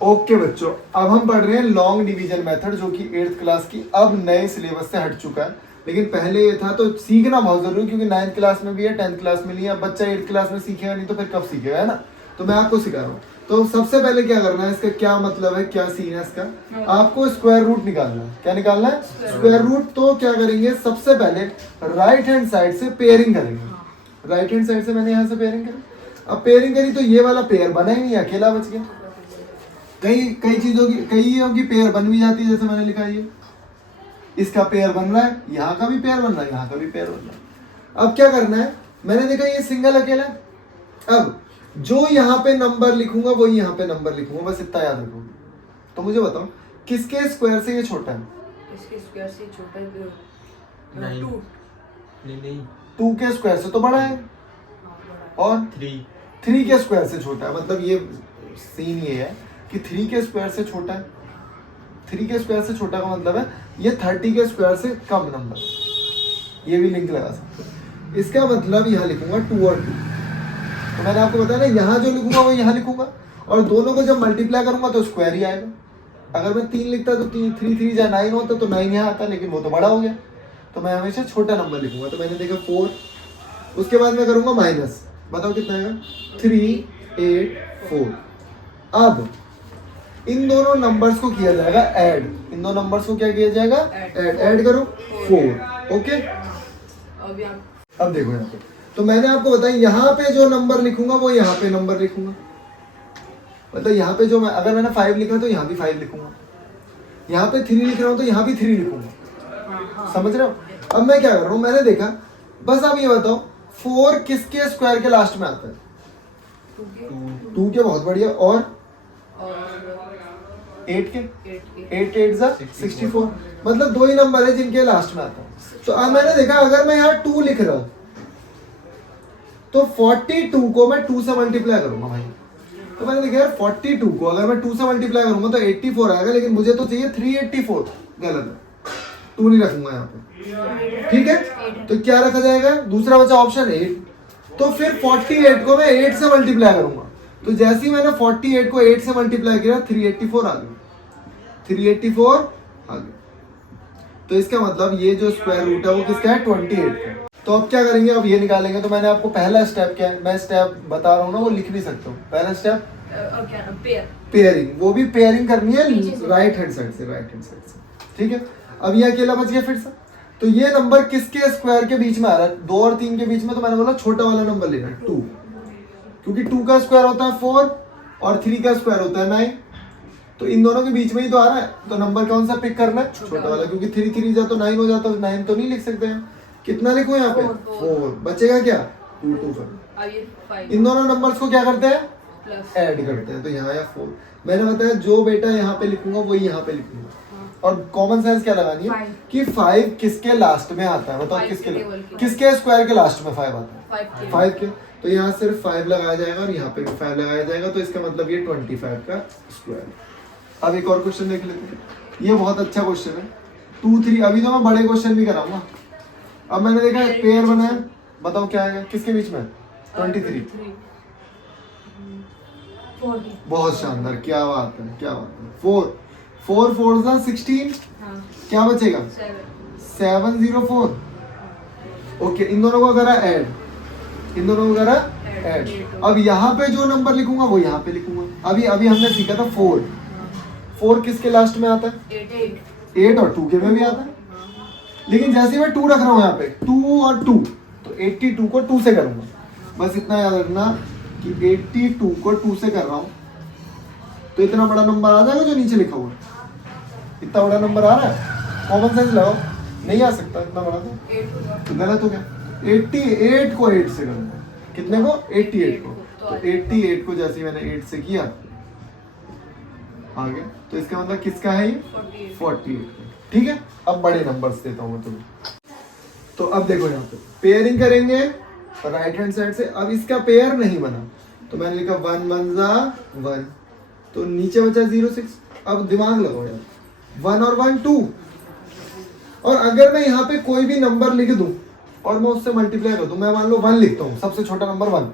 Okay बच्चों, अब हम पढ़ रहे हैं लॉन्ग डिवीजन मेथड, जो कि 8th क्लास की अब नए सिलेबस से हट चुका है। लेकिन पहले ये था, तो सीखना बहुत जरूरी है, क्योंकि 9th क्लास में भी है, 10th क्लास में नहीं है। अब बच्चा 8th क्लास में सीखेगा नहीं तो फिर कब सीखेगा, है ना। तो मैं आपको सिखा रहा हूँ। तो सबसे पहले क्या करना है, इसका क्या मतलब है, क्या सीन है इसका, आपको स्क्वायर रूट निकालना है। क्या निकालना है? Square root. तो क्या करेंगे, सबसे पहले राइट हैंड साइड से पेयरिंग करेंगे। राइट हैंड साइड से मैंने यहाँ से पेयरिंग करी। अब पेयरिंग करी तो ये वाला पेयर बना ही नहीं, अकेला बच गया। कई कई चीजों की, कईयों की पेयर बन भी जाती है, जैसे मैंने लिखा ये, इसका पेयर बन रहा है, यहाँ का भी पेयर बन रहा है, यहाँ का भी पेयर बन रहा है। अब क्या करना है, मैंने देखा ये सिंगल अकेला है। अब जो यहाँ पे नंबर लिखूंगा वही यहाँ पे नंबर लिखूंगा, बस इतना याद रखो। तो मुझे बताओ किसके स्क्वायर से ये छोटा है? इसके स्क्वायर से छोटा है नहीं। 2। नहीं 2 के स्क्वायर से तो बड़ा है, और 3 के स्क्वायर से छोटा है। मतलब ये सीन ये है कि 3 के स्क्वायर से छोटा है। 3 के स्क्वायर से छोटा का मतलब है ये 30 के स्क्वायर से कम नंबर। ये भी लिंक लगा सकते हैं। इसका मतलब यहाँ लिखूंगा 2 और 2। तो मैंने आपको बताया ना, यहाँ जो लिखूंगा वो यहाँ लिखूंगा, और दोनों को जब मल्टीप्लाई करूंगा तो स्क्वायर ही आएगा। अगर मैं 3 लिखता तो 3 3 जा 9 होता, तो 9 यहाँ आता, लेकिन वो तो बड़ा हो गया। तो मैं हमेशा छोटा नंबर लिखूंगा। तो मैंने देखा 4, उसके बाद मैं करूंगा माइनस। बताओ कितना आएगा? 3 8 4। अब इन दोनों नंबर्स को किया जाएगा ऐड। इन दोनों नंबर्स को क्या किया जाएगा? ऐड करो 4। ओके, अब देखो यहाँ पे, तो मैंने आपको बताया यहाँ पे जो नंबर लिखूंगा वो यहाँ पे नंबर लिखूंगा। मतलब यहाँ पे जो मैं, अगर मैंने 5 लिखा तो यहाँ भी 5 लिखूंगा। यहाँ पे 3 लिख रहा हूँ तो यहाँ भी 3 लिखूंगा। समझ रहे हो? अब मैं क्या कर रहा हूँ, मैंने देखा, बस आप ये बताओ 4 किसके स्क्वायर के लास्ट में आता है? 2 के। बहुत बढ़िया। और 8 के। 8 8 जा 64। मतलब 2 ही नंबर है जिनके लास्ट में आता है। तो अब मैंने देखा, अगर मैं यहाँ 2 लिख रहा हूँ तो 42 को मैं 2 से मल्टीप्लाई करूंगा भाई। तो मैंने देखा यार 42 को अगर मैं 2 से मल्टीप्लाई करूंगा तो 84 आएगा, लेकिन मुझे तो चाहिए 384। गलत है, 2 नहीं रखूंगा यहाँ पे। ठीक है, तो क्या रखा जाएगा? दूसरा बचा ऑप्शन 8। तो फिर 48 को मैं 8 से मल्टीप्लाई करूंगा। तो जैसे ही मैंने 48 को 8 से मल्टीप्लाई किया 384 आ गया। 384 आ गया। तो इसका मतलब ये जो स्क्वायर रूट है वो किसका है? 28 का। तो अब क्या करेंगे, अब ये निकालेंगे। तो मैंने आपको पहला स्टेप क्या है, मैं स्टेप बता रहा हूँ ना, वो लिख भी सकता हूँ। पहला स्टेप पेयरिंग, वो भी पेयरिंग करनी है राइट हैंड साइड से। राइट हैंड साइड से, ठीक है। अब ये अकेला बच गया फिर से। तो ये नंबर किसके स्क्वायर के बीच में आ रहा है? 2 और 3 के बीच में। तो मैंने बोला छोटा वाला नंबर लेना है 2, क्योंकि 2 का स्क्वायर होता है 4 और 3 का स्क्वायर होता है 9। तो इन दोनों के बीच में ही तो आ रहा है, तो नंबर कौन सा पिक करना है? छोटा वाला, क्योंकि 3 3 जा तो 9 हो जाता है। 9 तो नहीं लिख सकते हैं। कितना लिखो यहाँ पे? 4। बचेगा क्या? 2 2 5। इन दोनों नंबर्स को क्या करते हैं? ऐड करते हैं। तो यहाँ या 4 मैंने बताया, जो बेटा यहाँ पे लिखूंगा वही यहाँ पे लिखूंगा। और कॉमन सेंस क्या लगानी है कि 5 किसके लास्ट में आता है? बताओ किसके स्क्वायर के लास्ट में 5 आता है? 5 के। तो यहाँ सिर्फ 5 लगाया जाएगा और यहाँ पे भी 5 लगाया जाएगा। तो इसका मतलब ये 25 का स्क्वायर। अब एक और क्वेश्चन देख लेते हैं। ये बहुत अच्छा क्वेश्चन है। 2 3। अभी तो मैं बड़े क्वेश्चन भी कराऊंगा। अब मैंने देखा पेयर बना है, बताओ क्या है किसके बीच में? 23। बहुत शानदार, क्या बात है, क्या बात है। 4 4 4 जा 16। क्या बचेगा? 704। ओके, इन दोनों को करा ऐड, इन दोनों को करा ऐड। अब यहाँ पे जो नंबर लिखूंगा वो यहाँ पे लिखूंगा। अभी अभी हमने सीखा था 4 किसके लास्ट में आता है? 8 और 2 के में भी आता है। लेकिन जैसे मैं 2 रख रहा हूँ यहाँ पे, 2 और 2, तो 82 को 2 से करूंगा। बस इतना याद रखना कि 82 को 2 से कर रहा हूँ तो इतना बड़ा नंबर आ जाएगा जो नीचे लिखा हुआ। इतना बड़ा नंबर आ रहा है, कॉमन सेंस लगाओ, नहीं आ सकता इतना बड़ा। तो गलत हो गया। 88 को 8 से करूंगा। कितने को? 88 को। तो 88 को जैसे मैंने 8 से किया आ गया। तो इसका मतलब किसका है ये? 48। ठीक है। अब बड़े नंबर्स देता हूँ मैं तुम्हें। तो अब देखो यहाँ पे पेयरिंग करेंगे राइट हैंड साइड से। अब इसका पेयर नहीं बना तो मैंने लिखा 1 1 जा 1, तो नीचे बचा 0 6। अब दिमाग लगाओ यार, 1 और 1 2। और अगर मैं यहाँ पे कोई भी नंबर लिख दूं और मैं उससे मल्टीप्लाई कर दूं, मैं मान लो 1 लिखता हूँ, सबसे छोटा नंबर 1,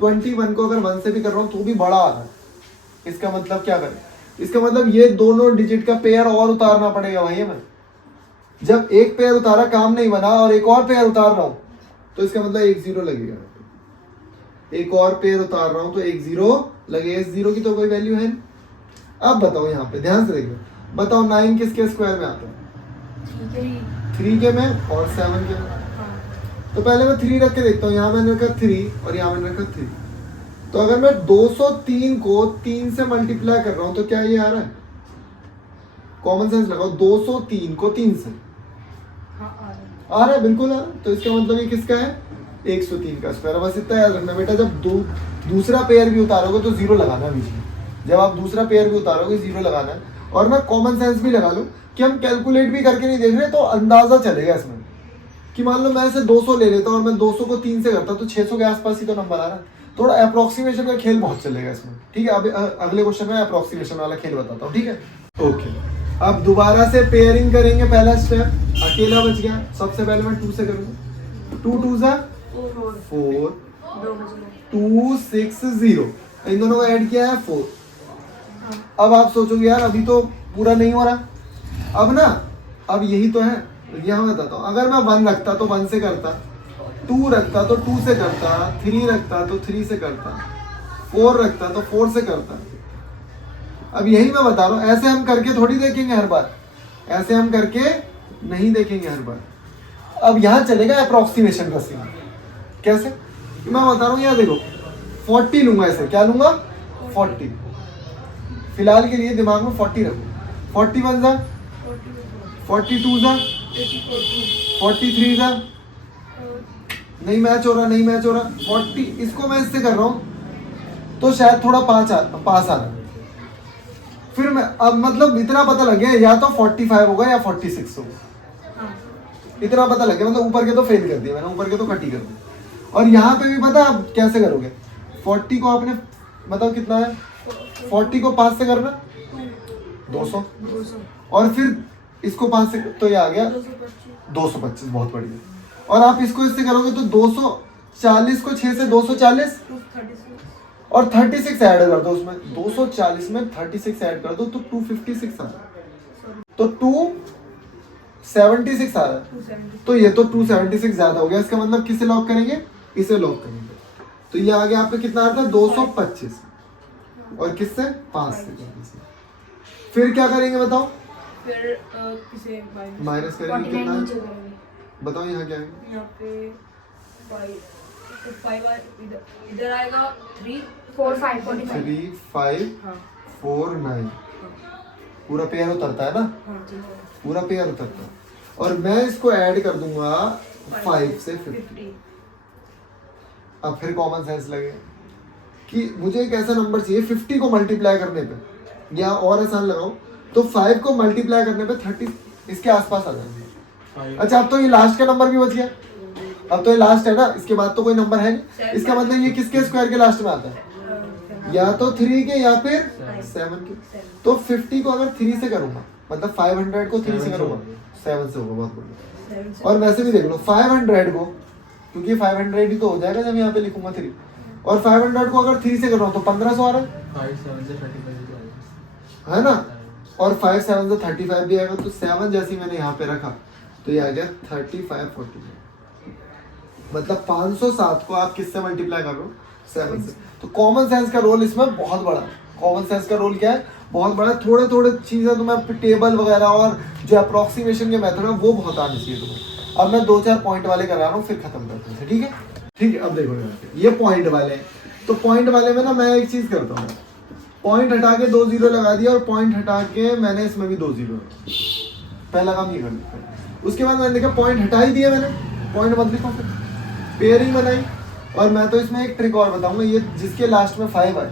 21 को अगर 1 से भी कर रहा हूँ तो भी बड़ा आ रहा है। इसका मतलब क्या करें? इसका मतलब ये दोनों डिजिट का पेयर और उतारना पड़ेगा भाई हमें। जब एक पेयर उतारा काम नहीं बना और एक और पेयर उतार रहा हूं तो इसका मतलब एक जीरो लगेगा। एक और पेयर उतार रहा हूं तो एक जीरो लगेगा। इस जीरो की तो कोई वैल्यू है नहीं। अब बताओ यहाँ पे ध्यान से देखो, बताओ 9 किसके स्क्वायर में आता है? 3 के में और 7 के में। तो पहले मैं 3 रख के देखता हूँ। यहाँ मैंने रखा 3 और यहाँ मैंने रखा 3। तो अगर मैं 203 को 3 से मल्टीप्लाई कर रहा हूँ तो क्या ये आ रहा है? कॉमन सेंस लगाओ, 203 को 3 से आ रहा है, बिल्कुल आ रहा है। तो इसका मतलब ये किसका है? 103 का स्क्वायर। बस इतना याद रखना बेटा, जब दूसरा पेयर भी उतारोगे तो जीरो लगाना है बीच में। जब आप दूसरा पेयर भी उतारोगे जीरो लगाना है। और ना कॉमन सेंस भी लगा लो कि हम कैलकुलेट भी करके नहीं देख रहे, तो अंदाजा चलेगा इसमें कि मान लो मैं इसे 200 ले लेता हूँ और मैं 200 को 3 से करता तो 600 के आसपास ही तो नंबर आ रहा है। थोड़ा अप्रोक्सीमेशन का खेल बहुत चलेगा इसमें, ठीक है। अब अगले क्वेश्चन में अप्रोक्सीमेशन वाला खेल बताता हूँ, ठीक है। ओके, अब दोबारा से पेयरिंग करेंगे। पहला स्टेप अकेला बच गया, सबसे पहले मैं 2 से करूंगा। 2 2 जा 4, 2 6 0, इन दोनों को ऐड किया है 4। अब आप सोचोगे यार अभी तो पूरा नहीं हो रहा। अब ना, अब यही तो है, यहाँ बताता हूँ। अगर मैं 1 रखता तो 1 से करता, 2 रखता तो 2 से करता, 3 रखता तो 3 से करता, 4 रखता तो 4 से करता। अब यही मैं बता रहा हूँ, ऐसे हम करके थोड़ी देखेंगे हर बार, ऐसे हम करके नहीं देखेंगे हर बार। अब यहाँ चलेगा अप्रोक्सीमेशन का सीन। कैसे? मैं बता रहा हूँ, यहाँ देखो 40 लूंगा, इसे क्या लूंगा? 40। फिलहाल के लिए दिमाग में 40 रखो। 41 जा 42 जा 43 जा, नहीं मैच हो रहा, नहीं मैच हो रहा। 40 इसको मैं इससे कर रहा हूँ तो शायद थोड़ा पास आ रहा। फिर मैं अब मतलब इतना पता लग गया, या तो 45 होगा या 46 होगा, इतना पता लग गया। मतलब ऊपर के तो फेल कर दिया मैंने, ऊपर के तो कट ही कर दिया। और यहाँ पे भी पता आप कैसे करोगे? 40 को आपने मतलब कितना है? 40 को 5 से करना 200, और फिर इसको 5 से तो ये आ गया 225, बहुत बढ़िया। और आप इसको इससे करोगे तो 240 को 6 से 240 और 36 ऐड कर दो उसमें। 240 में 36 ऐड कर दो तो 256 आ रहा है, तो 276 आ रहा है। तो ये तो 276 ज्यादा हो गया। इसका मतलब किसे लॉक करेंगे? इसे लॉक करेंगे। तो ये आ गया आपका कितना आता है? 225, और किससे? 5 से। फिर क्या करेंगे बताओ? फिर किसे माइनस करेंगे, कितना है? बताओ यहाँ क्या है? यहाँ पे 5 इधर आएगा 3 4 5 3 5 4 9, पूरा पेयर उतरता है ना? पूरा पेयर उतरता है। और मैं इसको ऐड कर दूंगा 5 से 50। अब फिर कॉमन सेंस लगेगा कि मुझे एक ऐसा नंबर चाहिए 50 को मल्टीप्लाई करने पे, या और आसान लगाओ तो 5 को मल्टीप्लाई करने पे 30 इसके आसपास आ जाएंगे। अच्छा, अब तो ये लास्ट का नंबर भी बच गया। अब तो ये लास्ट है ना, इसके बाद तो कोई नंबर है नहीं। इसका मतलब ये किसके स्क्वायर के लास्ट में आता है? या तो 3 के या फिर 7 के। तो 50 को अगर 3 से करूंगा, मतलब 500 को 3 से करूंगा, 7 से होगा, बहुत बढ़िया। और वैसे भी देख लो 500 को, क्योंकि 500 ही तो हो जाएगा जब यहाँ पे लिखूंगा 3, और 500 को अगर 3 से कर रहा हूँ तो 1500 आ रहा है, 5 7 से 35 है ना? और 5 7 से 35 भी आएगा। तो 7 जैसे मैंने यहाँ पे रखा तो ये आ गया 35 45। मतलब 507 को आप किससे मल्टीप्लाई कर रहे हो? 7 से। तो कॉमन सेंस का रोल इसमें बहुत बड़ा। कॉमन सेंस का रोल क्या है? बहुत बड़ा। थोड़े थोड़े चीजें तुम्हें टेबल वगैरह और जो अप्रोक्सीमेशन के मेथड है वो बहुत आने चाहिए तुम्हें। अब मैं 2-4 पॉइंट वाले करा रहा हूँ, फिर खत्म करते हैं, ठीक है? ठीक है, अब देखो यहाँ पे ये पॉइंट वाले हैं। तो पॉइंट वाले में ना मैं एक चीज करता हूँ, पॉइंट हटा के 2 0 लगा दिया, और पॉइंट हटा के मैंने इसमें भी 2 0। पहला काम ये कर दिया। उसके बाद मैंने देखा पॉइंट हटा ही दिया मैंने, पॉइंट मत लिखो, फिर पेयरिंग बनाई। और मैं तो इसमें एक ट्रिक और बताऊंगा, ये जिसके लास्ट में 5 आए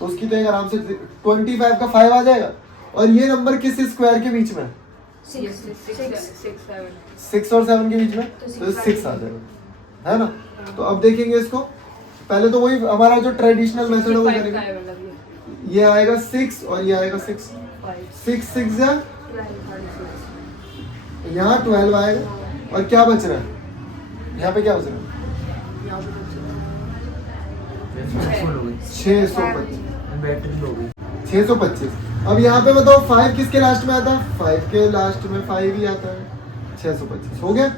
तो उसकी तो एक आराम से 25 का 5 आ जाएगा। और ये नंबर किस स्क्वायर के बीच में? 6 और 7 के बीच में, तो 6 आ जाएगा, है ना? तो अब देखेंगे इसको। पहले तो वही हमारा जो ट्रेडिशनल मेथड है वो करेंगे। ये आएगा 6 और ये आएगा 6, 6 6 या यहाँ 12 आएगा। और क्या बच रहा है यहाँ पे? क्या बच रहा है? 625 625। बैटरी हो गई 625। अब यहाँ पे बताओ 5 किसके लास्ट में आता है? 5 के लास्ट में 5 ही आता है। 625 हो गया।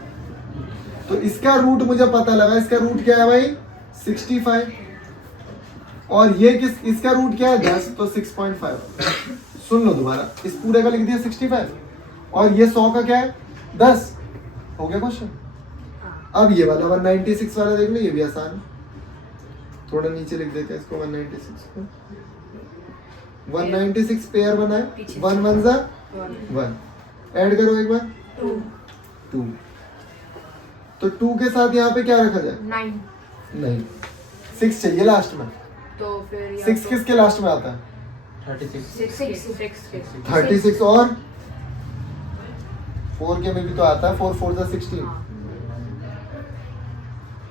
तो इसका रूट मुझे पता लगा, इसका रूट क्या है भाई? 65। और ये इसका रूट क्या है? 10, तो 6.5। सुन लो दोबारा, इस पूरे का लिख दिया 65 और ये 100 का क्या है? 10। हो गया क्वेश्चन। अब ये वाला 196 वाला देख लो, ये भी आसान है। थोड़ा नीचे लिख देते हैं इसको 196 को। 196 पेयर बना है, 1 1 जा 1। ऐड करो एक बार 2। तो 2 के साथ यहाँ पे क्या रखा जाए? 9। नहीं, 6 चाहिए लास्ट में। तो फिर 6 किसके लास्ट में आता है? 36 36 और 4 के में भी तो आता है। 4 4 जा 16।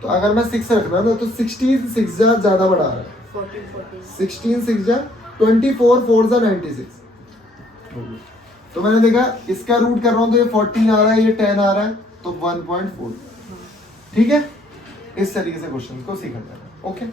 तो अगर मैं 6 रखना ना तो 16 6 जा ज्यादा बढ़ा रहा है। 16 6 जा 24 4 जा 96। तो मैंने देखा इसका रूट कर रहा हूं तो ये 14 आ रहा है, ये 10 आ रहा है, तो 1.4। ठीक है, इस तरीके से क्वेश्चन को सीखा जाएगा। ओके।